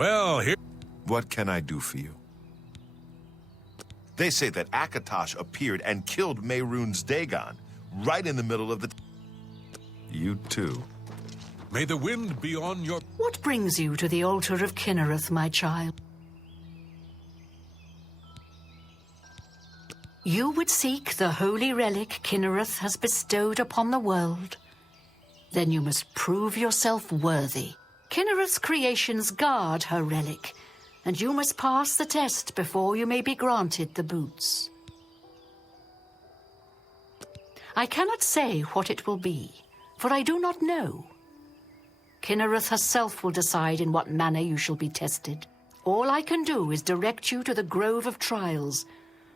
Well, here... What can I do for you? They say that Akatosh appeared and killed Mehrunes Dagon, right in the middle of the... You too. May the wind be on your... What brings you to the altar of Kinnereth, my child? You would seek the holy relic Kinnereth has bestowed upon the world. Then you must prove yourself worthy. Kinnereth's creations guard her relic, and you must pass the test before you may be granted the boots. I cannot say what it will be, for I do not know. Kinnereth herself will decide in what manner you shall be tested. All I can do is direct you to the Grove of Trials,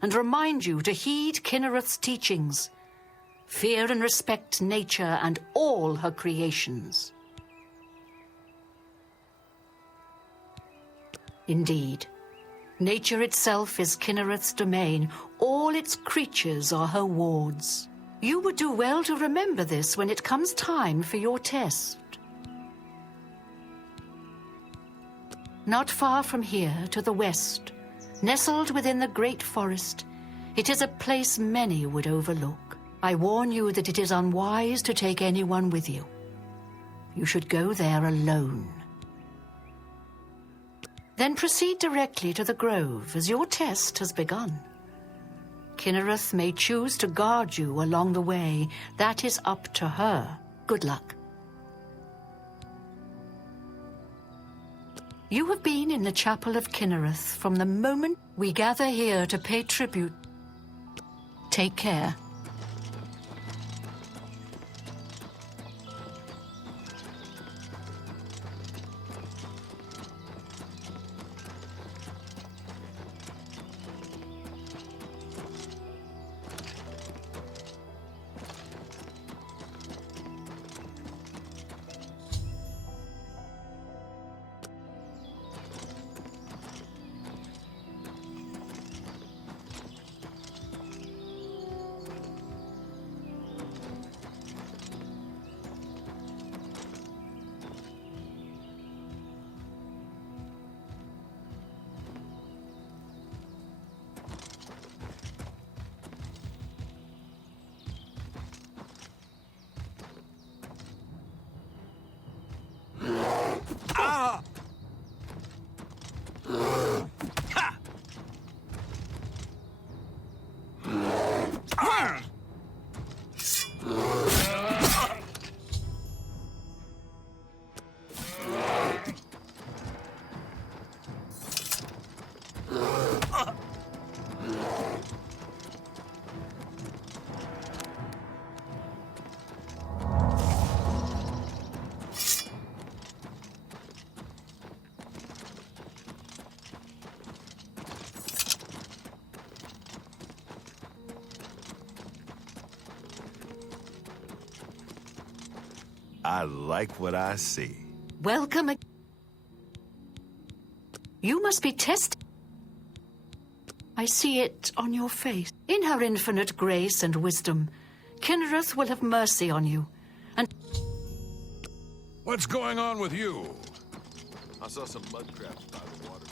and remind you to heed Kinnereth's teachings. Fear and respect nature and all her creations. Indeed, nature itself is Kinnereth's domain. All its creatures are her wards. You would do well to remember this when it comes time for your test. Not far from here, to the west, nestled within the great forest, it is a place many would overlook. I warn you that it is unwise to take anyone with you. You should go there alone. Then proceed directly to the grove, as your test has begun. Kinnereth may choose to guard you along the way. That is up to her. Good luck. You have been in the chapel of Kinnereth from the moment we gather here to pay tribute. Take care. I like what I see. Welcome. You must be tested. I see it on your face. In her infinite grace and wisdom, Kinnereth will have mercy on you. And What's going on with you? I saw some mud crabs by the water.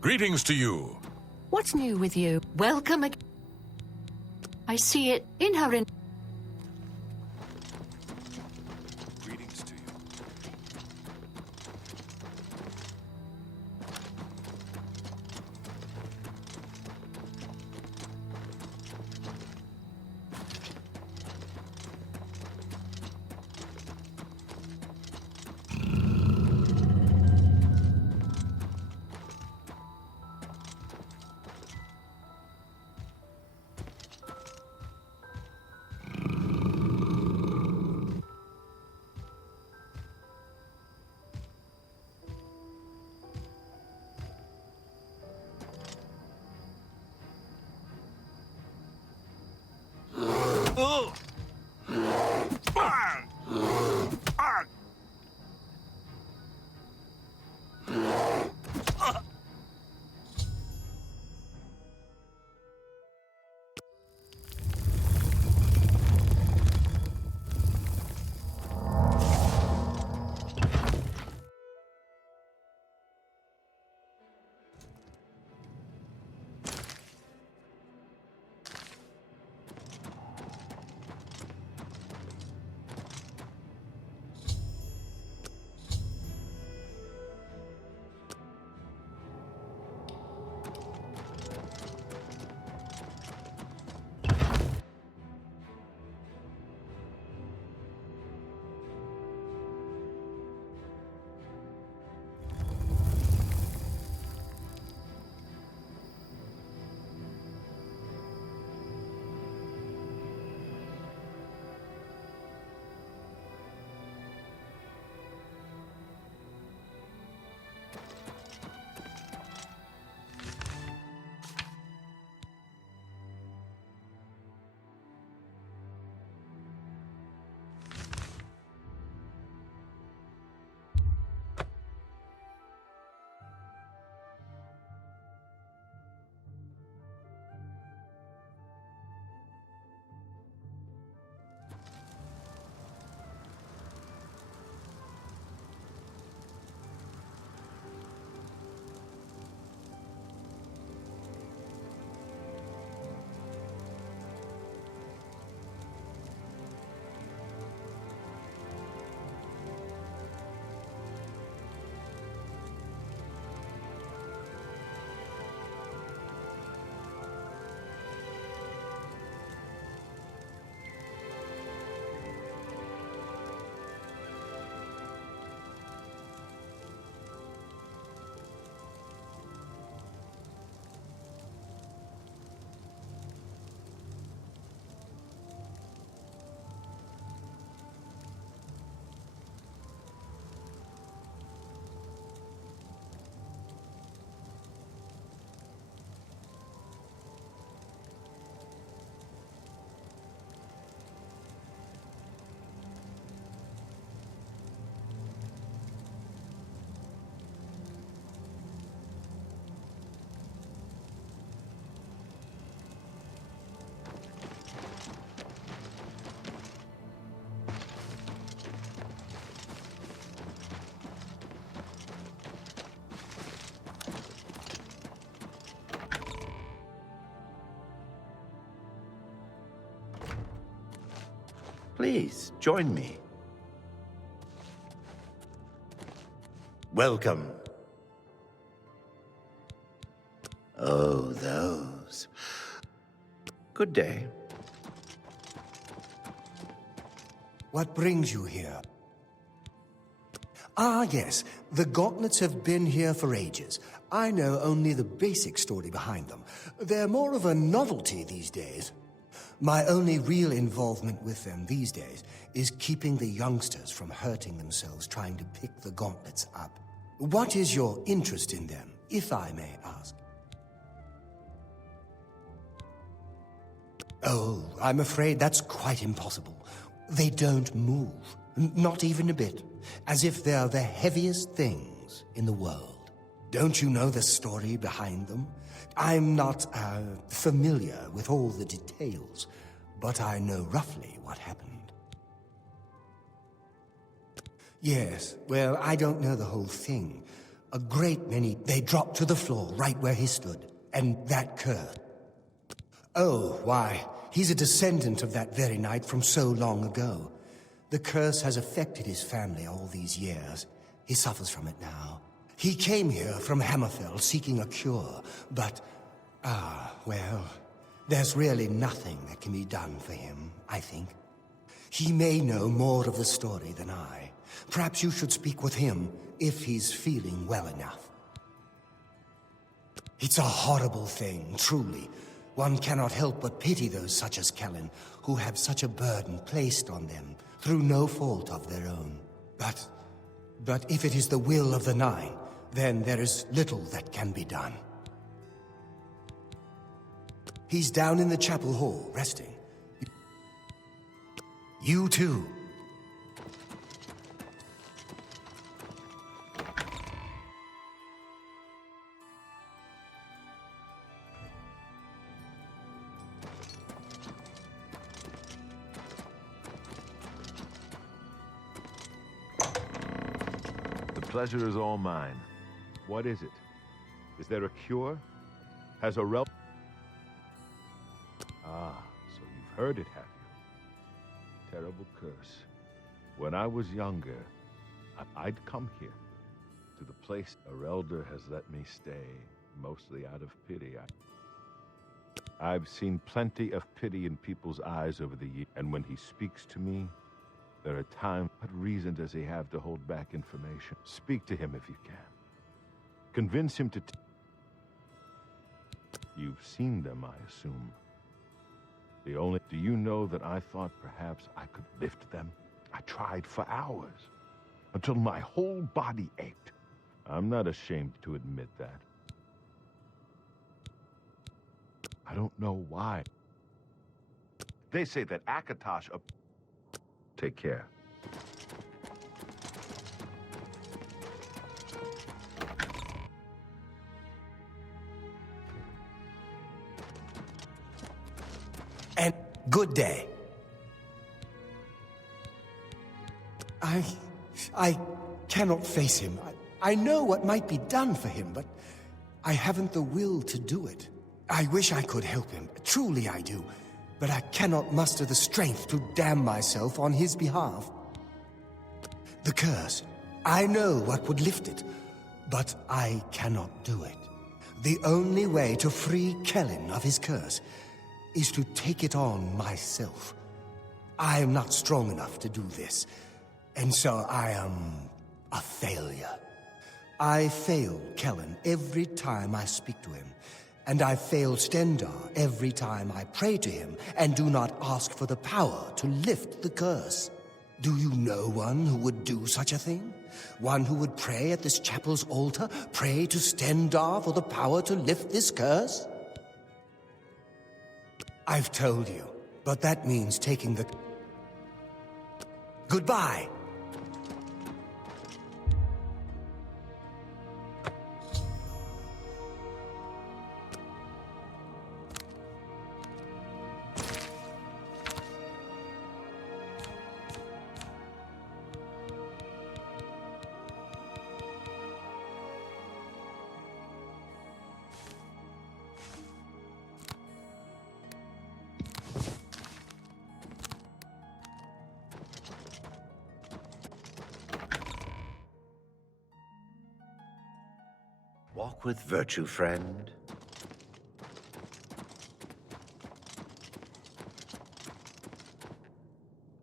Greetings to you. What's new with you? Welcome again. I see it in her in... Greetings to you. Please, join me. Welcome. Oh, those. Good day. What brings you here? Ah, yes. The gauntlets have been here for ages. I know only the basic story behind them. They're more of a novelty these days. My only real involvement with them these days is keeping the youngsters from hurting themselves trying to pick the gauntlets up. What is your interest in them, if I may ask? Oh, I'm afraid that's quite impossible. They don't move, not even a bit, as if they're the heaviest things in the world. Don't you know the story behind them? I'm not familiar with all the details, but I know roughly what happened. Yes, well, I don't know the whole thing, A great many, they dropped to the floor right where he stood. And that curse. Oh, why, he's a descendant of that very night from so long ago. The curse has affected his family all these years. He suffers from it now. He came here from Hammerfell seeking a cure, but, well, there's really nothing that can be done for him, I think. He may know more of the story than I. Perhaps you should speak with him, if he's feeling well enough. It's a horrible thing, truly. One cannot help but pity those such as Kellen, who have such a burden placed on them, through no fault of their own. But if it is the will of the Nine, then there is little that can be done. He's down in the chapel hall, resting. You too. The pleasure is all mine. What is it? Is there a cure? Has a rel... Ah, so you've heard it, have you? Terrible curse. When I was younger, I'd come here, to the place our elder has let me stay, mostly out of pity. I've seen plenty of pity in people's eyes over the years, and when he speaks to me, there are times. What reason does he have to hold back information? Speak to him if you can. Convince him to... You've seen them, I assume. Do you know that I thought perhaps I could lift them? I tried for hours, until my whole body ached. I'm not ashamed to admit that. I don't know why. They say that Akatosh... Take care. And good day. I cannot face him. I know what might be done for him, but I haven't the will to do it. I wish I could help him. Truly I do. But I cannot muster the strength to damn myself on his behalf. The curse. I know what would lift it, but I cannot do it. The only way to free Kellen of his curse is to take it on myself. I am not strong enough to do this, and so I am a failure. I fail Kellen every time I speak to him, and I fail Stendar every time I pray to him and do not ask for the power to lift the curse. Do you know one who would do such a thing? One who would pray at this chapel's altar, pray to Stendar for the power to lift this curse? I've told you, but that means taking the... Goodbye! Walk with virtue, friend.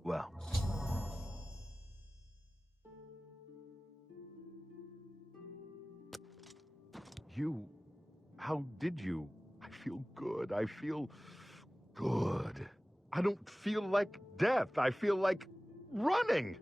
Well. How did you? I feel good. I feel good. I don't feel like death. I feel like running.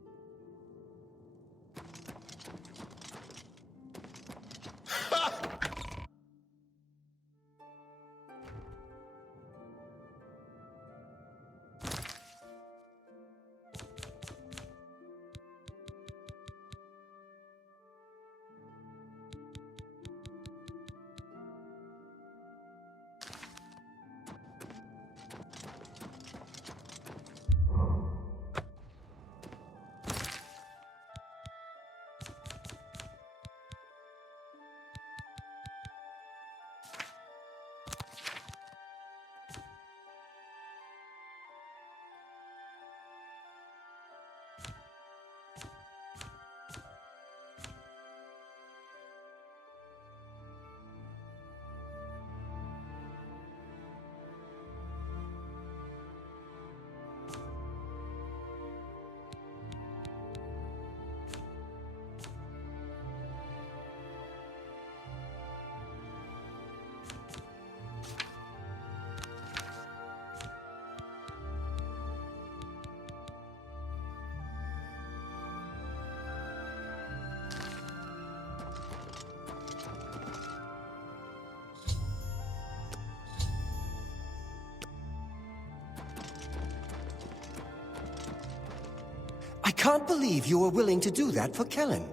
can't believe you were willing to do that for Kellen.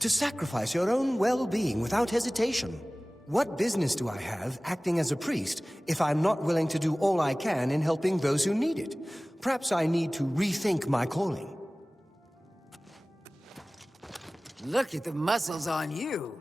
To sacrifice your own well-being without hesitation. What business do I have acting as a priest if I'm not willing to do all I can in helping those who need it? Perhaps I need to rethink my calling. Look at the muscles on you.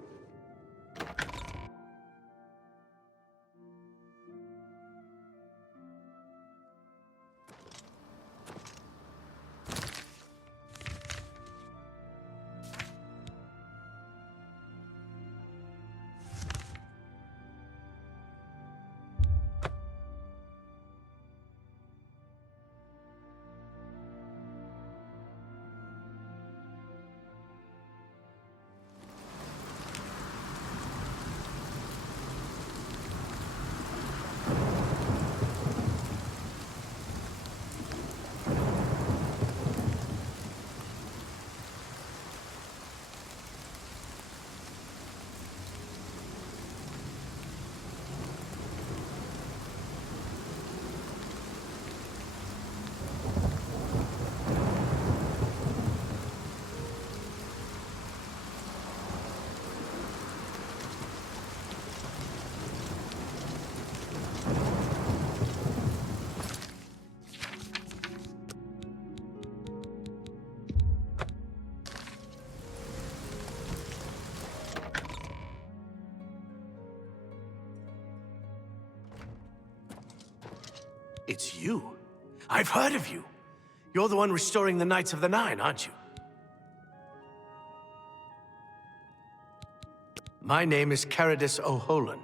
It's you. I've heard of you. You're the one restoring the Knights of the Nine, aren't you? My name is Caradus O'Holan.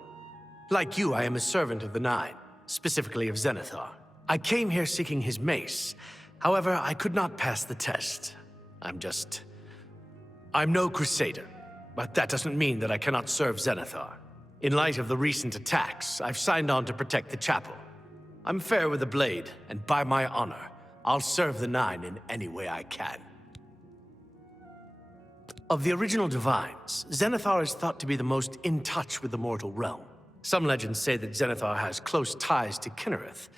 Like you, I am a servant of the Nine, specifically of Zenithar. I came here seeking his mace. However, I could not pass the test. I'm no crusader, but that doesn't mean that I cannot serve Zenithar. In light of the recent attacks, I've signed on to protect the chapel. I'm fair with the blade, and by my honor, I'll serve the Nine in any way I can. Of the original Divines, Zenithar is thought to be the most in touch with the mortal realm. Some legends say that Zenithar has close ties to Kinnereth,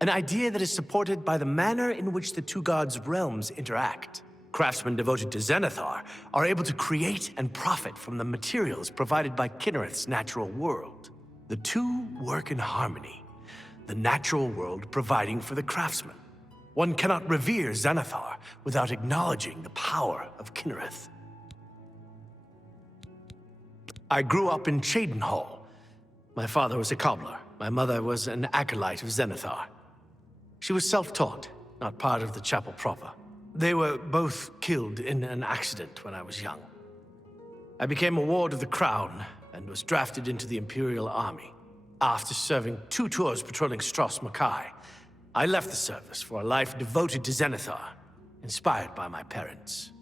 an idea that is supported by the manner in which the two gods' realms interact. Craftsmen devoted to Zenithar are able to create and profit from the materials provided by Kinnereth's natural world. The two work in harmony, the natural world providing for the craftsman. One cannot revere Zenithar without acknowledging the power of Kinnereth. I grew up in Cheydinhall. My father was a cobbler. My mother was an acolyte of Zenithar. She was self-taught, not part of the chapel proper. They were both killed in an accident when I was young. I became a ward of the crown and was drafted into the Imperial Army. After serving 2 tours patrolling Stros Makai, I left the service for a life devoted to Zenithar, inspired by my parents.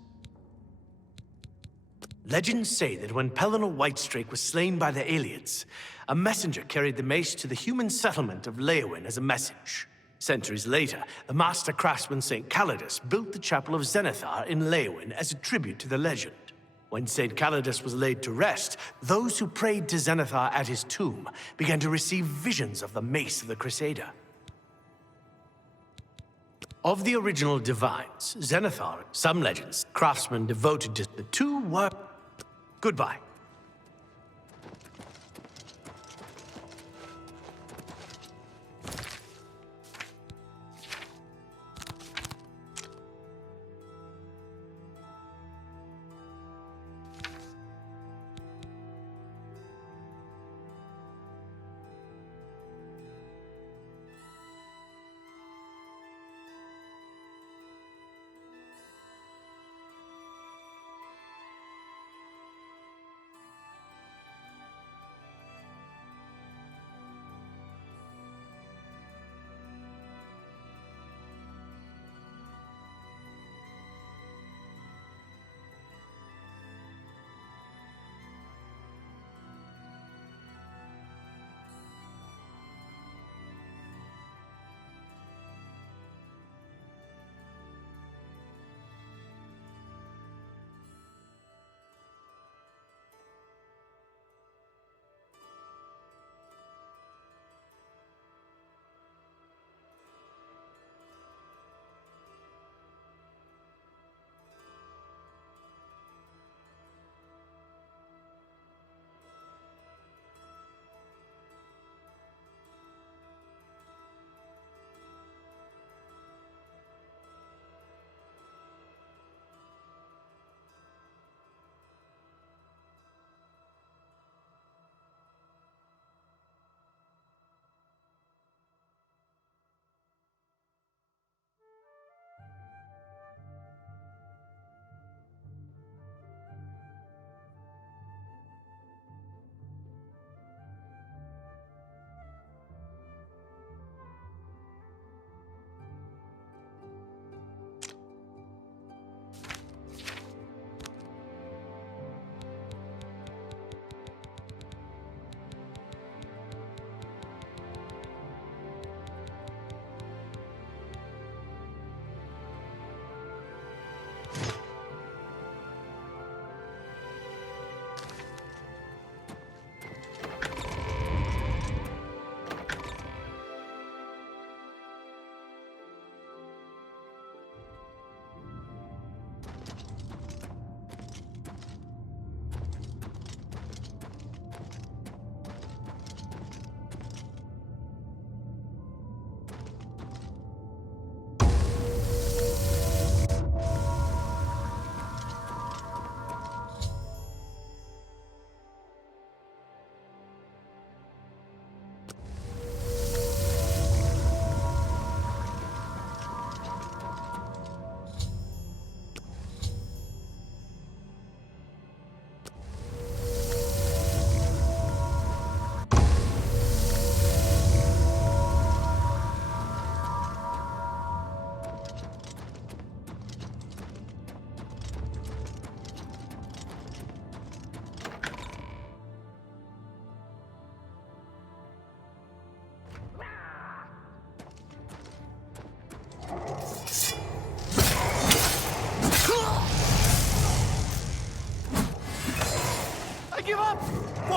Legends say that when Pellinor Whitestrake was slain by the Aliens, a messenger carried the mace to the human settlement of Leowyn as a message. Centuries later, the master craftsman St. Calidus built the Chapel of Zenithar in Leowyn as a tribute to the legend. When St. Calidus was laid to rest, those who prayed to Zenithar at his tomb began to receive visions of the mace of the Crusader. Of the original Divines, Zenithar, some legends, craftsmen devoted to the two were... Goodbye.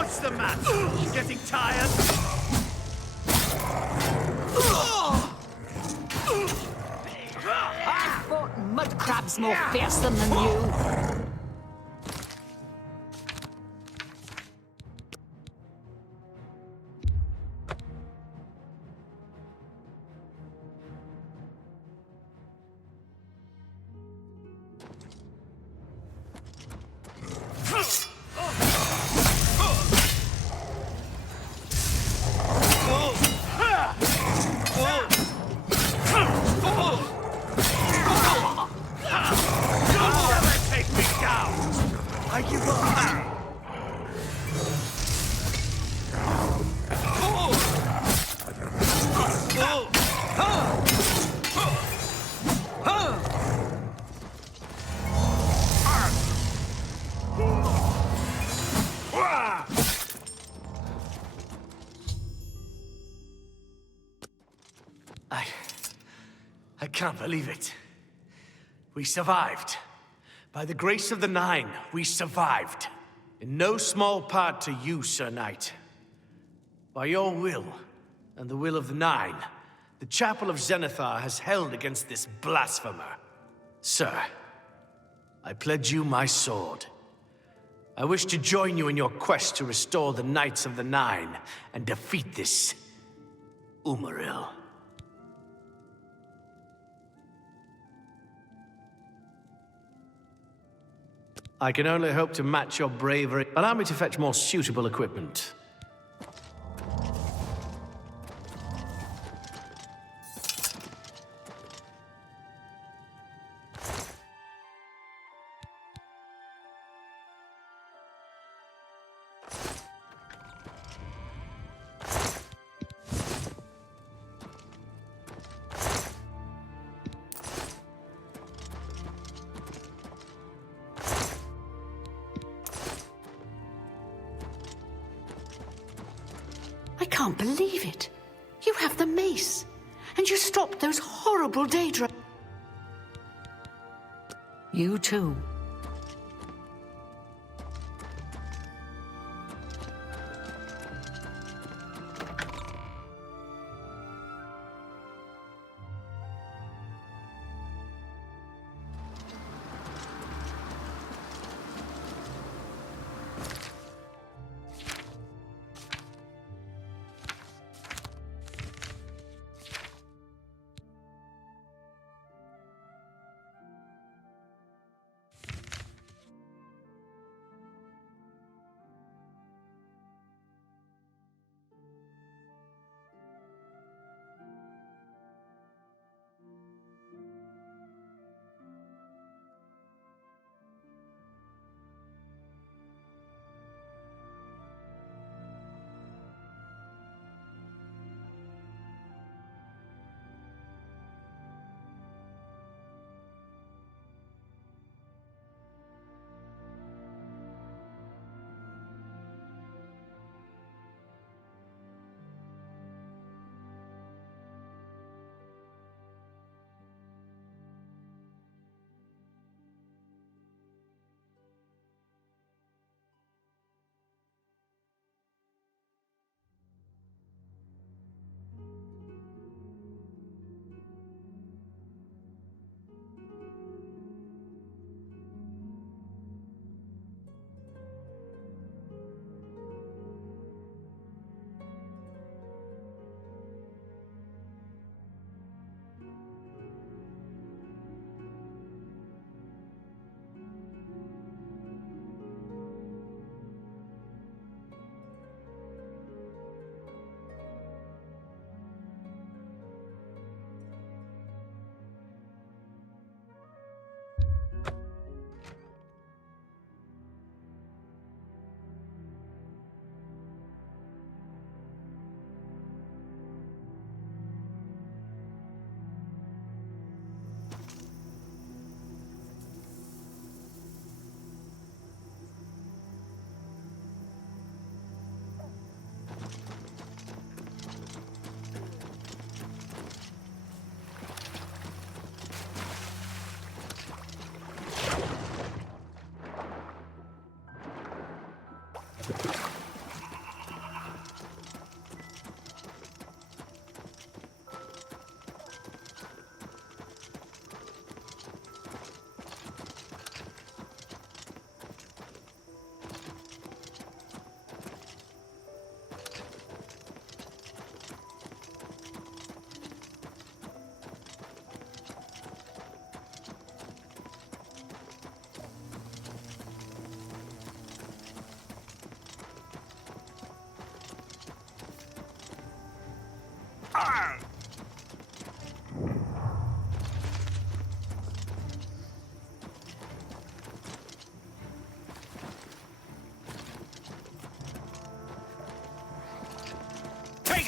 What's the matter? Getting tired? I've fought mud crabs more fearsome than you. I can't believe it. We survived. By the grace of the Nine, we survived. In no small part to you, Sir Knight. By your will, and the will of the Nine, the Chapel of Zenithar has held against this blasphemer. Sir, I pledge you my sword. I wish to join you in your quest to restore the Knights of the Nine and defeat this Umaril. I can only hope to match your bravery. Allow me to fetch more suitable equipment. I can't believe it. You have the mace, and you stopped those horrible Daedra. You too.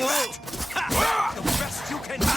that? The best you can do?